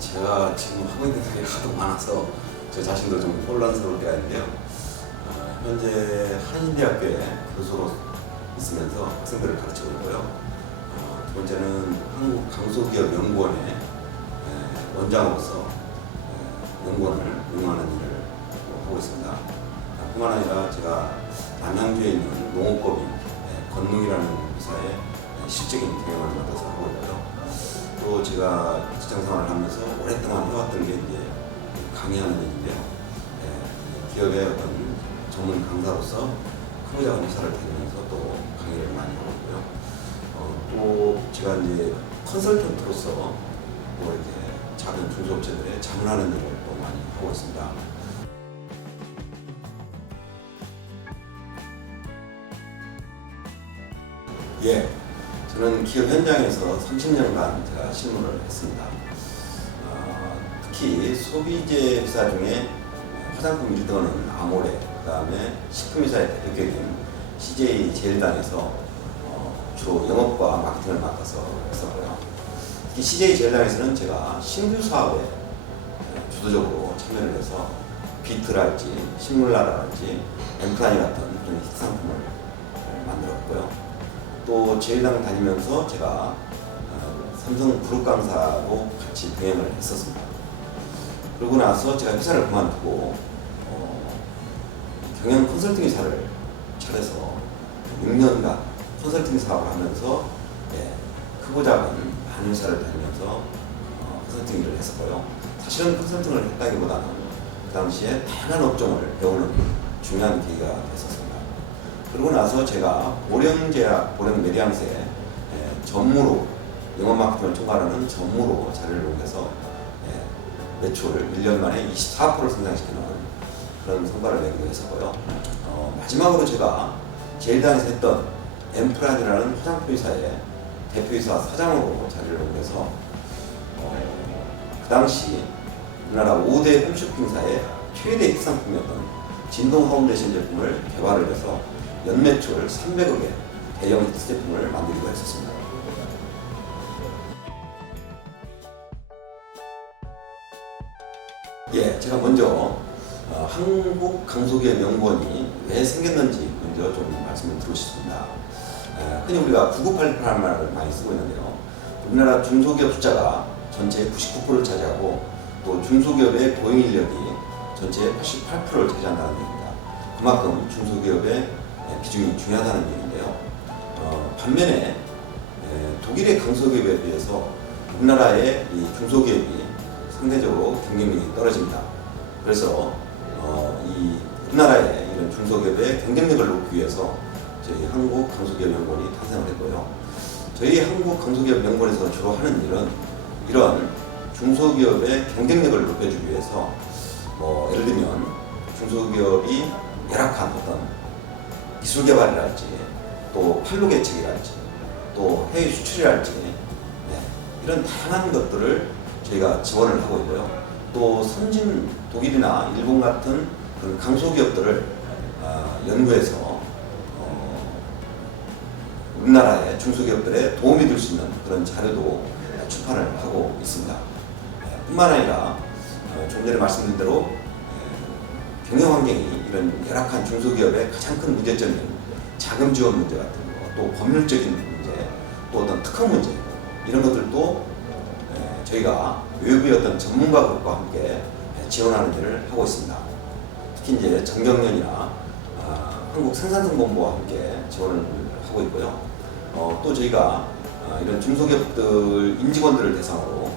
제가 지금 하고 있는 일이 하도 많아서 저 자신도 좀 혼란스러울 때가 있는데요. 현재 한인대학교에 교수로 있으면서 학생들을 가르치고 있고요. 두 번째는 한국강소기업연구원의 원장으로서 연구원을 운영하는 일을 하고 있습니다. 뿐만 아니라 제가 남양주에 있는 농업법인 건능이라는 회사의 실적인 경영을 맡아서 하고 있고요. 또 제가 직장생활을 하면서 오랫동안 해왔던 게 이제 강의하는 일인데요. 기업의 어떤 전문 강사로서 크고 작은 회사를 다니면서 또 강의를 많이 하고 있고요. 또 제가 이제 컨설턴트로서 뭐 이렇게 작은 중소업체들에 자문하는 일을 또 많이 하고 있습니다. 예, 저는 기업 현장에서 30년간 제가 실무를 했습니다. 특히 소비재 회사 중에 화장품 1등은 아모레, 그 다음에 식품회사의 대표격인 CJ 제일당에서 주로 영업과 마케팅을 맡아서 했었고요. 특히 CJ 제일당에서는 제가 신규 사업에 주도적으로 참여를 해서 비트랄지 식물나라랄지 엠프라니 같은 그런 히트 상품을 만들었고요. 또 제일당 다니면서 제가 삼성 그룹 강사로 같이 병행을 했었습니다. 그러고 나서 제가 회사를 그만두고 경영 컨설팅 회사를 차려서 6년간 컨설팅 사업을 하면서 크고 작은 많은 회사를 다니면서 컨설팅 일을 했었고요. 사실은 컨설팅을 했다기보다는 그 당시에 다양한 업종을 배우는 중요한 계기가 됐었습니다. 그러고 나서 제가 보령메디앙스에 전무로 영업 마케팅을 총괄하는 전무로 자리를 옮겨서 매출 1년 만에 24%를 성장시키는 그런 성과를 내기도 했었고요. 마지막으로 제가 제일당에서 했던 엠프란이라는 화장품 회사의 대표이사 사장으로 자리를 옮겨서 그 당시 우리나라 5대 홈쇼핑사의 최대 히트 상품이었던 진동 파운데이션 제품을 개발을 해서 연매출 300억의 대형 히트 제품을 만들기도 했었습니다. 예, 제가 먼저 한국강소기업연구원이 왜 생겼는지 먼저 좀 말씀을 드리고 싶습니다. 흔히 우리가 9988 말을 많이 쓰고 있는데요. 우리나라 중소기업 숫자가 전체의 99%를 차지하고 또 중소기업의 고용 인력이 전체의 88%를 차지한다는 얘기입니다. 그만큼 중소기업의 비중이 중요하다는 얘기인데요. 반면에 독일의 강소기업에 비해서 우리나라의 이 중소기업이 상대적으로 경쟁력이 떨어집니다. 그래서 이 우리나라의 이런 중소기업의 경쟁력을 높이기 위해서 저희 한국강소기업연구원이 탄생을 했고요. 저희 한국강소기업연구원에서 주로 하는 일은 이런 중소기업의 경쟁력을 높여주기 위해서 예를 들면 중소기업이 열악한 어떤 기술 개발이랄지 또 판로 개척이랄지 또 해외 수출이랄지 이런 다양한 것들을 저희가 지원을 하고 있고요. 또 선진 독일이나 일본 같은 그런 강소기업들을 연구해서 우리나라의 중소기업들에 도움이 될 수 있는 그런 자료도 출판을 하고 있습니다. 뿐만 아니라 좀 전에 말씀드린 대로 경영 환경이 이런 열악한 중소기업의 가장 큰 문제점인 자금 지원 문제 같은 거, 또 법률적인 문제, 또 어떤 특허 문제 이런 것들도 저희가 외부의 어떤 전문가 그룹과 함께 지원하는 일을 하고 있습니다. 특히 이제 정경련이나 한국생산성본부와 함께 지원을 하고 있고요. 또 저희가 이런 중소기업들 임직원들을 대상으로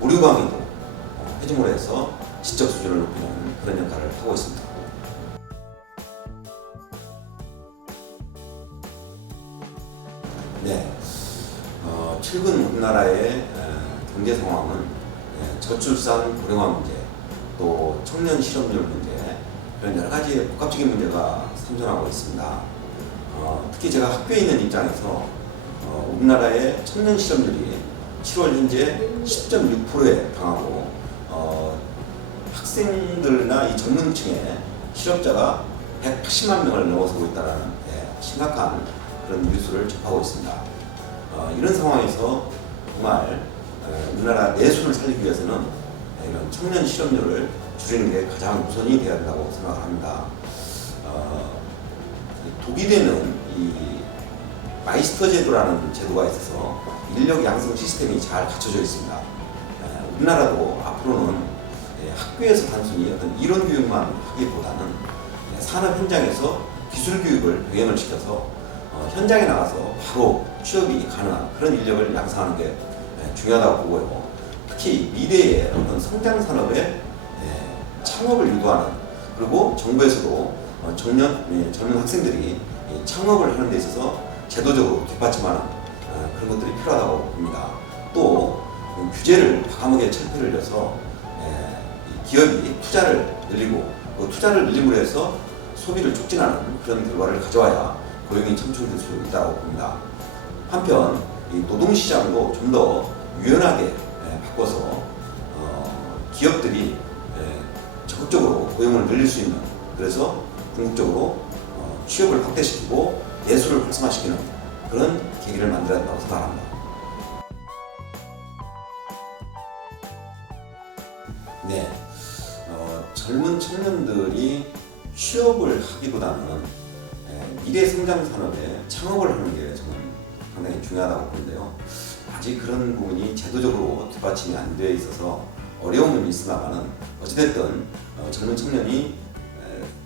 무료 강의도 해줌으로 해서 지적 수준을 높이는 그런 역할을 하고 있습니다. 네, 최근 우리나라의 경제 상황은 저출산 고령화 문제, 또 청년 실업률 문제, 이런 여러 가지 복합적인 문제가 상존하고 있습니다. 특히 제가 학교에 있는 입장에서 우리나라의 청년 실업률이 7월 현재 10.6%에 당하고 학생들이나 이 젊은층의 실업자가 180만 명을 넘어서고 있다는 심각한 그런 뉴스를 접하고 있습니다. 이런 상황에서 정말 우리나라 내수를 살리기 위해서는 이런 청년 실업률을 줄이는 게 가장 우선이 되어야 된다고 생각을 합니다. 독일에는 이 마이스터 제도라는 제도가 있어서 인력 양성 시스템이 잘 갖춰져 있습니다. 우리나라도 앞으로는 학교에서 단순히 어떤 이론 교육만 하기보다는 산업 현장에서 기술 교육을 병행을 시켜서 현장에 나가서 바로 취업이 가능한 그런 인력을 양성하는 게 중요하다고 보고요. 특히 미래의 어떤 성장 산업의 창업을 유도하는, 그리고 정부에서도 젊은 학생들이 창업을 하는 데 있어서 제도적으로 뒷받침하는 그런 것들이 필요하다고 봅니다. 또 규제를 과감하게 철폐를 해서 기업이 투자를 늘리고 그 투자를 늘림으로 해서 소비를 촉진하는 그런 결과를 가져와야 고용이 창출될 수 있다고 봅니다. 한편 이 노동시장도 좀 더 유연하게 바꿔서 기업들이 적극적으로 고용을 늘릴 수 있는, 그래서 궁극적으로 취업을 확대시키고 내수를 활성화시키는 그런 계기를 만들어야 된다고 생각합니다. 네, 젊은 청년들이 취업을 하기보다는 미래 성장 산업에 창업을 하는 게 저는 상당히 중요하다고 보는데요. 아직 그런 부분이 제도적으로 뒷받침이 안 되어 있어서 어려움은 있으나마는 어찌됐든 젊은 청년이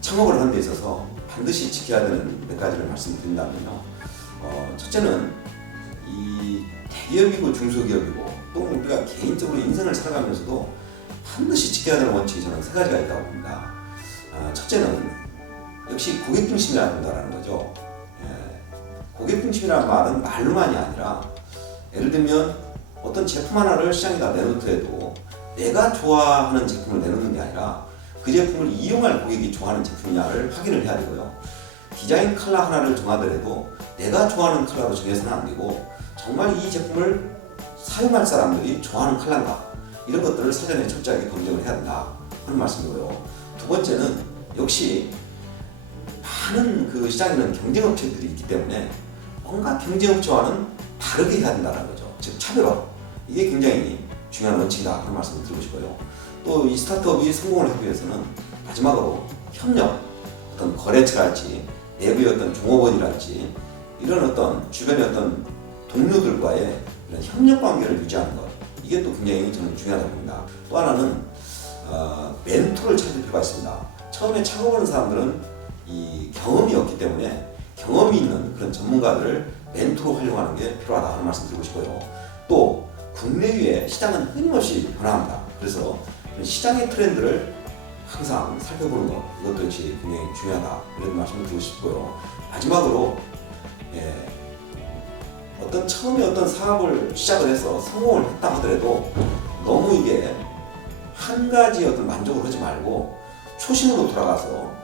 창업을 하는 데 있어서 반드시 지켜야 되는 몇 가지를 말씀드린다면요. 첫째는 이 대기업이고 중소기업이고 또 우리가 개인적으로 인생을 살아가면서도 반드시 지켜야 되는 원칙이 저는 세 가지가 있다고 봅니다. 첫째는 역시 고객 중심이어야 된다는 거죠. 고객 중심이라는 말은 말로만이 아니라, 예를 들면 어떤 제품 하나를 시장에다 내놓더라도 내가 좋아하는 제품을 내놓는 게 아니라 그 제품을 이용할 고객이 좋아하는 제품이냐를 확인을 해야 되고요. 디자인 컬러 하나를 정하더라도 내가 좋아하는 컬러로 정해서는 안 되고 정말 이 제품을 사용할 사람들이 좋아하는 컬러인가, 이런 것들을 사전에 철저하게 검증을 해야 된다 하는 말씀이고요. 두 번째는 역시 많은 그 시장에는 경쟁업체들이 있기 때문에 뭔가 경쟁업체와는 다르게 해야 된다는 거죠. 즉 차별화, 이게 굉장히 중요한 원칙이다 하는 말씀을 드리고 싶어요. 또 이 스타트업이 성공을 하기 위해서는 마지막으로 협력, 어떤 거래처랄지 내부의 어떤 종업원이랄지 이런 어떤 주변의 어떤 동료들과의 이런 협력 관계를 유지하는 것, 이게 또 굉장히 저는 중요하다고 봅니다. 또 하나는 멘토를 찾을 필요가 있습니다. 처음에 창업하는 사람들은 이 경험이 없기 때문에 경험이 있는 그런 전문가들을 멘토로 활용하는 게 필요하다 하는 말씀 드리고 싶고요. 또 국내외의 시장은 끊임없이 변화합니다. 그래서 시장의 트렌드를 항상 살펴보는 것, 이것도 역시 굉장히 중요하다 이런 말씀을 드리고 싶고요. 마지막으로 어떤 처음에 어떤 사업을 시작을 해서 성공을 했다 하더라도 너무 이게 한 가지 어떤 만족을 하지 말고 초심으로 돌아가서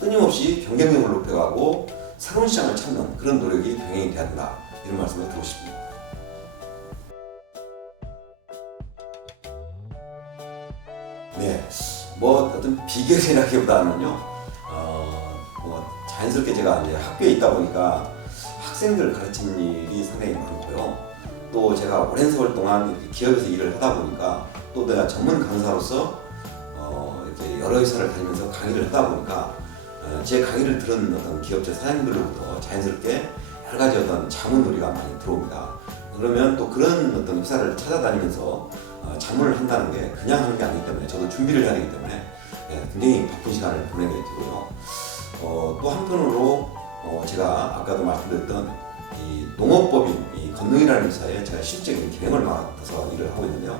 끊임없이 경쟁력을 높여가고 새로운 시장을 찾는 그런 노력이 병행이 돼야 된다, 이런 말씀을 드리고 싶습니다. 네, 뭐 어떤 비결이라기보다는요, 자연스럽게 제가 이제 학교에 있다 보니까 학생들 가르치는 일이 상당히 많고요. 또 제가 오랜 세월 동안 기업에서 일을 하다 보니까 또 내가 전문 강사로서 이렇게 여러 회사를 다니면서 강의를 하다 보니까 제 강의를 들은 어떤 기업체 사장님들로부터 자연스럽게 여러 가지 어떤 자문 의뢰가 많이 들어옵니다. 그러면 또 그런 어떤 회사를 찾아다니면서 자문을 한다는 게 그냥 하는 게 아니기 때문에 저도 준비를 해야 되기 때문에 굉장히 바쁜 시간을 보내게 되고요. 또 한편으로 제가 아까도 말씀드렸던 이 농업법인 이 건농이라는 회사에 제가 실질적인 기획을 맡아서 일을 하고 있는데요.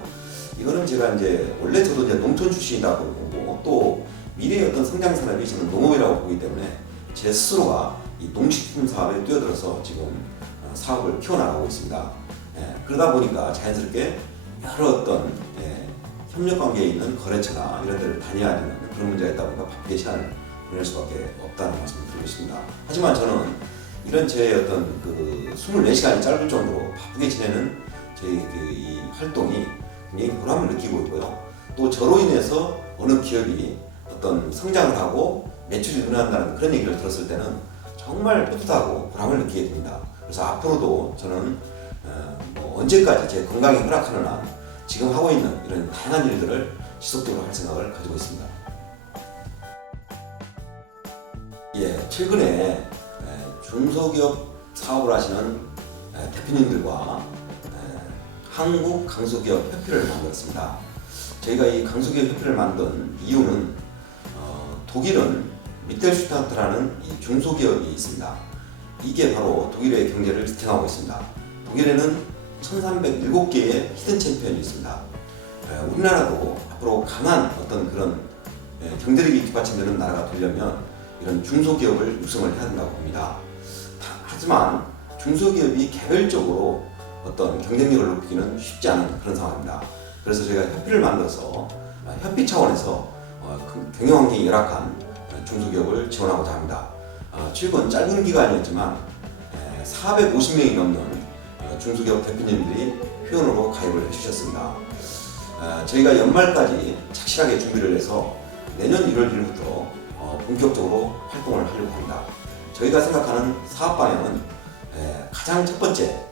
이거는 제가 이제 원래 저도 이제 농촌 출신이다 보고 또 미래의 어떤 성장 산업이 저는 농업이라고 보기 때문에 제 스스로가 이 농식품 사업에 뛰어들어서 지금 사업을 키워나가고 있습니다. 그러다 보니까 자연스럽게 여러 어떤 협력 관계에 있는 거래처나 이런 데를 다녀야 되는 그런 문제가 있다 보니까 바쁘게 시간을 보낼 수밖에 없다는 말씀을 드리고 있습니다. 하지만 저는 이런 제 어떤 그 24시간이 짧을 정도로 바쁘게 지내는 저희 이 활동이 굉장히 보람을 느끼고 있고요. 또 저로 인해서 어느 기업이 어떤 성장을 하고 매출이 늘어난다는 그런 얘기를 들었을 때는 정말 뿌듯하고 보람을 느끼게 됩니다. 그래서 앞으로도 저는 뭐 언제까지 제 건강이 허락하는 한 지금 하고 있는 이런 다양한 일들을 지속적으로 할 생각을 가지고 있습니다. 예, 최근에 중소기업 사업을 하시는 대표님들과 한국 강소기업 협회를 만들었습니다. 저희가 이 강소기업 협회를 만든 이유는 독일은 미텔슈타트라는 이 중소기업이 있습니다. 이게 바로 독일의 경제를 지탱하고 있습니다. 독일에는 1307개의 히든 챔피언이 있습니다. 우리나라도 앞으로 강한 어떤 그런 경제력이 뒷받침되는 나라가 되려면 이런 중소기업을 육성을 해야 된다고 봅니다. 하지만 중소기업이 개별적으로 어떤 경쟁력을 높이기는 쉽지 않은 그런 상황입니다. 그래서 저희가 협회를 만들어서 협회 차원에서 경영 환경이 열악한 중소기업을 지원하고자 합니다. 최근 짧은 기간이었지만 450명이 넘는 중소기업 대표님들이 회원으로 가입을 해주셨습니다. 저희가 연말까지 착실하게 준비를 해서 내년 1월 1일부터 본격적으로 활동을 하려고 합니다. 저희가 생각하는 사업 방향은 가장 첫 번째,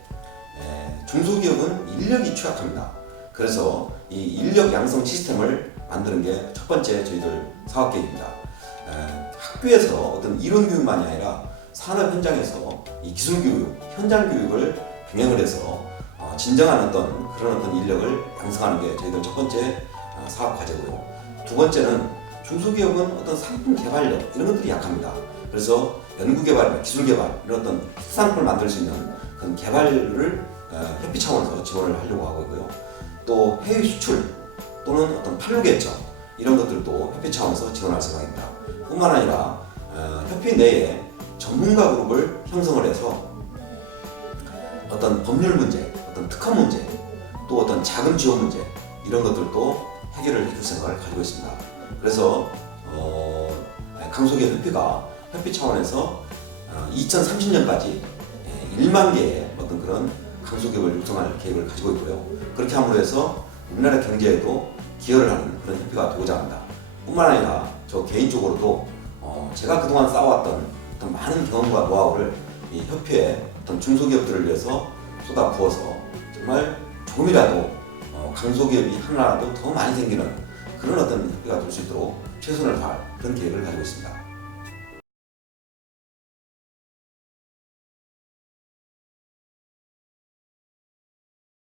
중소기업은 인력이 취약합니다. 그래서 이 인력 양성 시스템을 만드는 게 첫 번째 저희들 사업 계획입니다. 학교에서 어떤 이론 교육만이 아니라 산업 현장에서 이 기술 교육, 현장 교육을 병행을 해서 진정한 그런 인력을 양성하는 게 저희들 첫 번째 사업 과제고요. 두 번째는 중소기업은 어떤 상품 개발력 이런 것들이 약합니다. 그래서 연구 개발, 기술 개발 이런 특산품을 만들 수 있는 그런 개발을 협회 차원에서 지원을 하려고 하고 있고요. 또 해외 수출 또는 판로 개척 이런 것들도 협회 차원에서 지원할 생각입니다. 뿐만 아니라 협회 내에 전문가 그룹을 형성을 해서 법률 문제, 특허 문제, 또 자금 지원 문제 이런 것들도 해결을 해줄 생각을 가지고 있습니다. 그래서 강소기업 협회가 협회 차원에서 2030년까지 1만 개의 그런 강소기업을 육성할 계획을 가지고 있고요. 그렇게 함으로 해서 우리나라 경제에도 기여를 하는 그런 협회가 되고자 합니다. 뿐만 아니라 저 개인적으로도 제가 그동안 쌓아왔던 많은 경험과 노하우를 이 협회에 중소기업들을 위해서 쏟아부어서 정말 조금이라도 강소기업이 하나라도 더 많이 생기는 그런 협회가 될 수 있도록 최선을 다할 그런 계획을 가지고 있습니다.